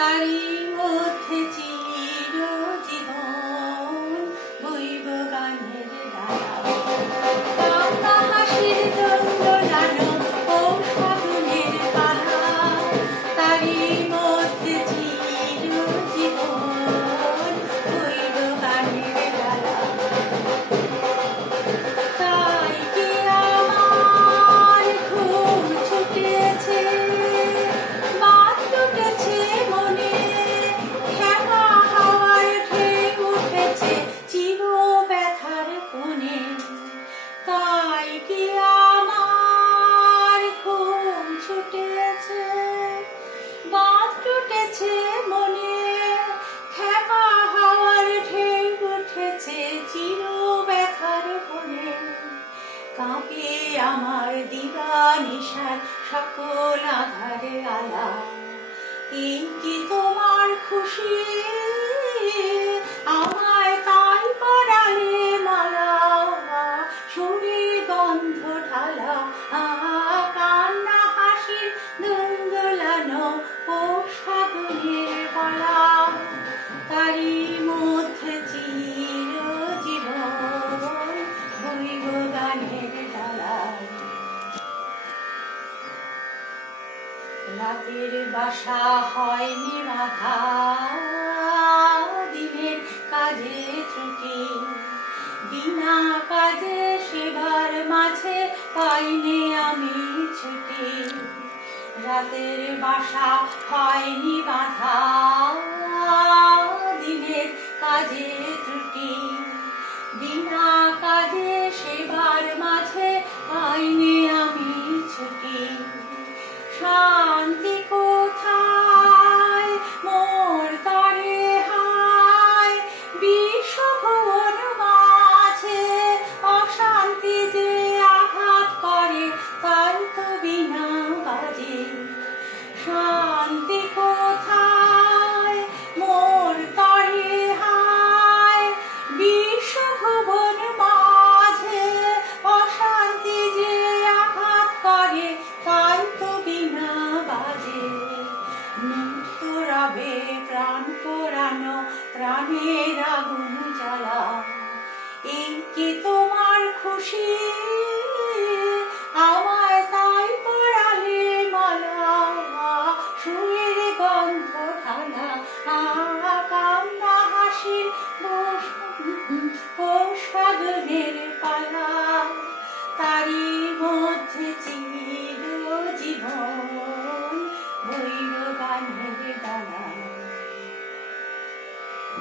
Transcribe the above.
তারি মধ্যে চিরজীবন বইব গানের ডালা। কান্না হাসির দোলানো পৌষ ফাগুনের পালা, তারি মধ্যে চিরজীবন বইব গানের ডালা। তাই কি আমার ঘুম ছুটেছে, বাদ টুটেছে মনে, খেপা হাওয়ার ঢেউ উঠেছে চির ব্যথার কোণে। তাই কি আমার ঘুম ছুটেছে, বাদ টুটেছে মনে, খেপা হাওয়ার ঢেউ উঠেছে চির ব্যথার কোণে। কাঁপে আমার দিবানিশার সকল আধারে আলা, এই কি তোমার খুশি, আমায় তাই পরালে মালা, সুরে গন্ধ ঢালা, কান্না হাসির দুন্দোলানো পৌষ ফাগুনের পালা, তারি মধ্যে চিরজীবন বইব গানের ডালা। রাতের বাসা হয়নি বাধা, দিনের কাজে ত্রুটি, বিনা কাজে সেবার মাঝে পাইনি আমি ছুটি। রাতের বাসা হয়নি বাধা, দিনের কাজে ত্রুটি, বিনা কাজে সেবার মাঝে পাইনি আমি ছুটি। শান্তি কোথায় মোর তরে হায়, বিশ্বভুবন মাঝে অশান্তি যে আঘাত করে, তাই তো বিনা বাজে। শান্তি কোথায় মোর তরে হায়, বিশ্বভুবন মাঝে অশান্তি যে আঘাত করে, তাই তো বিনা বাজে। নিত্য রবে প্রাণ পোড়ানো প্রাণের আগুন জ্বালা, এই কি তোমার খুশি,